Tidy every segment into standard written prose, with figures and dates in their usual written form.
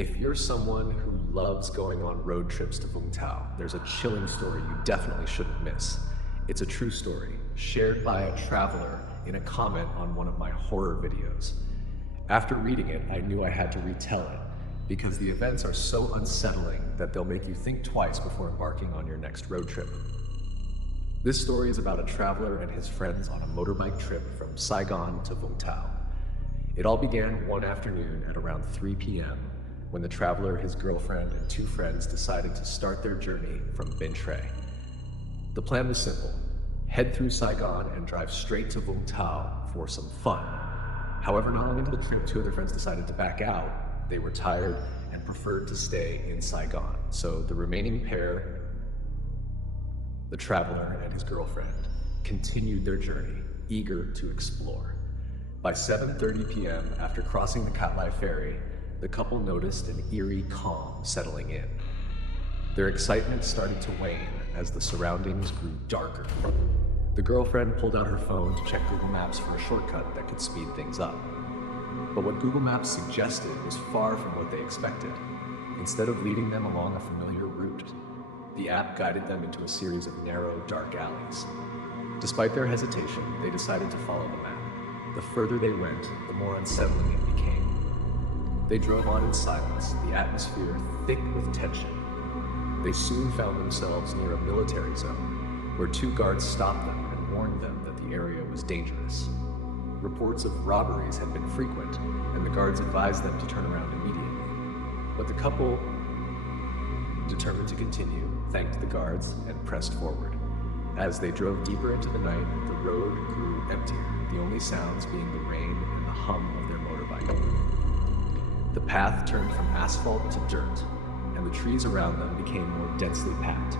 If you're someone who loves going on road trips to Vung Tau, there's a chilling story you definitely shouldn't miss. It's a true story, shared by a traveler in a comment on one of my horror videos. After reading it, I knew I had to retell it, because the events are so unsettling that they'll make you think twice before embarking on your next road trip. This story is about a traveler and his friends on a motorbike trip from Saigon to Vung Tau. It all began one afternoon at around 3 p.m. when the traveler, his girlfriend, and 2 friends decided to start their journey from Binh Tre. The plan was simple: head through Saigon and drive straight to Vung Tau for some fun. However, not long into the trip, 2 of their friends decided to back out. They were tired and preferred to stay in Saigon. So the remaining pair, the traveler and his girlfriend, continued their journey, eager to explore. By 7:30 p.m., after crossing the Cat Lai ferry, the couple noticed an eerie calm settling in. Their excitement started to wane as the surroundings grew darker. The girlfriend pulled out her phone to check Google Maps for a shortcut that could speed things up. But what Google Maps suggested was far from what they expected. Instead of leading them along a familiar route, the app guided them into a series of narrow, dark alleys. Despite their hesitation, they decided to follow the map. The further they went, the more unsettling it became. They drove on in silence, the atmosphere thick with tension. They soon found themselves near a military zone, where 2 guards stopped them and warned them that the area was dangerous. Reports of robberies had been frequent, and the guards advised them to turn around immediately. But the couple, determined to continue, thanked the guards and pressed forward. As they drove deeper into the night, the road grew emptier, the only sounds being the rain and the hum of their motorbike. The path turned from asphalt to dirt, and the trees around them became more densely packed.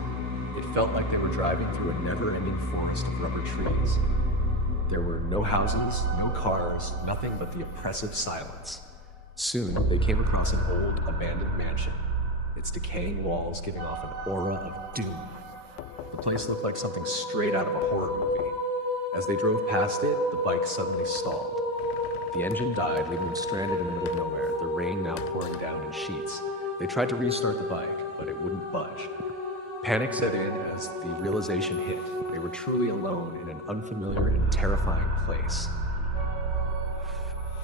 It felt like they were driving through a never-ending forest of rubber trees. There were no houses, no cars, nothing but the oppressive silence. Soon, they came across an old, abandoned mansion, its decaying walls giving off an aura of doom. The place looked like something straight out of a horror movie. As they drove past it, the bike suddenly stalled. The engine died, leaving them stranded in the middle of nowhere, the rain now pouring down in sheets. They tried to restart the bike, but it wouldn't budge. Panic set in as the realization hit. They were truly alone in an unfamiliar and terrifying place.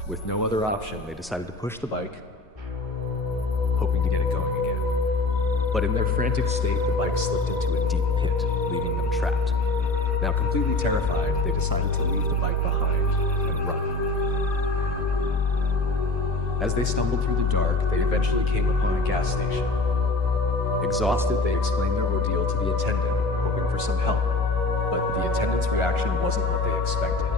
With no other option, they decided to push the bike, hoping to get it going again. But in their frantic state, the bike slipped into a deep pit, leaving them trapped. Now completely terrified, they decided to leave the bike behind and run. As they stumbled through the dark, they eventually came upon a gas station. Exhausted, they explained their ordeal to the attendant, hoping for some help. But the attendant's reaction wasn't what they expected.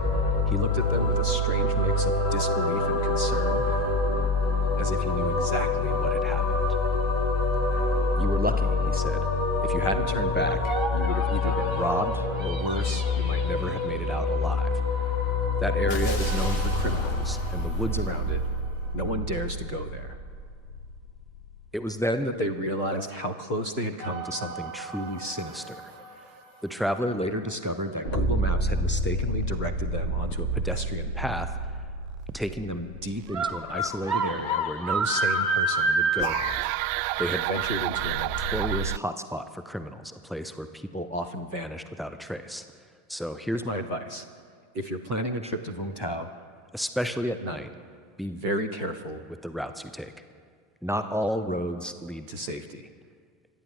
He looked at them with a strange mix of disbelief and concern, as if he knew exactly what had happened. "You were lucky," he said. "If you hadn't turned back, you would have either been robbed, or worse, you might never have made it out alive. That area is known for criminals, and the woods around it, no one dares to go there." It was then that they realized how close they had come to something truly sinister. The traveler later discovered that Google Maps had mistakenly directed them onto a pedestrian path, taking them deep into an isolated area where no sane person would go. They had ventured into a notorious hotspot for criminals, a place where people often vanished without a trace. So here's my advice. If you're planning a trip to Vung Tau, especially at night, be very careful with the routes you take. Not all roads lead to safety.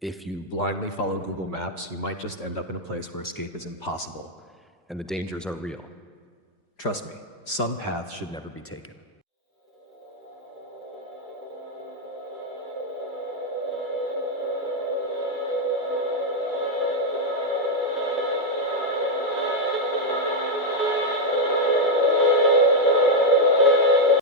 If you blindly follow Google Maps, you might just end up in a place where escape is impossible, and the dangers are real. Trust me, some paths should never be taken.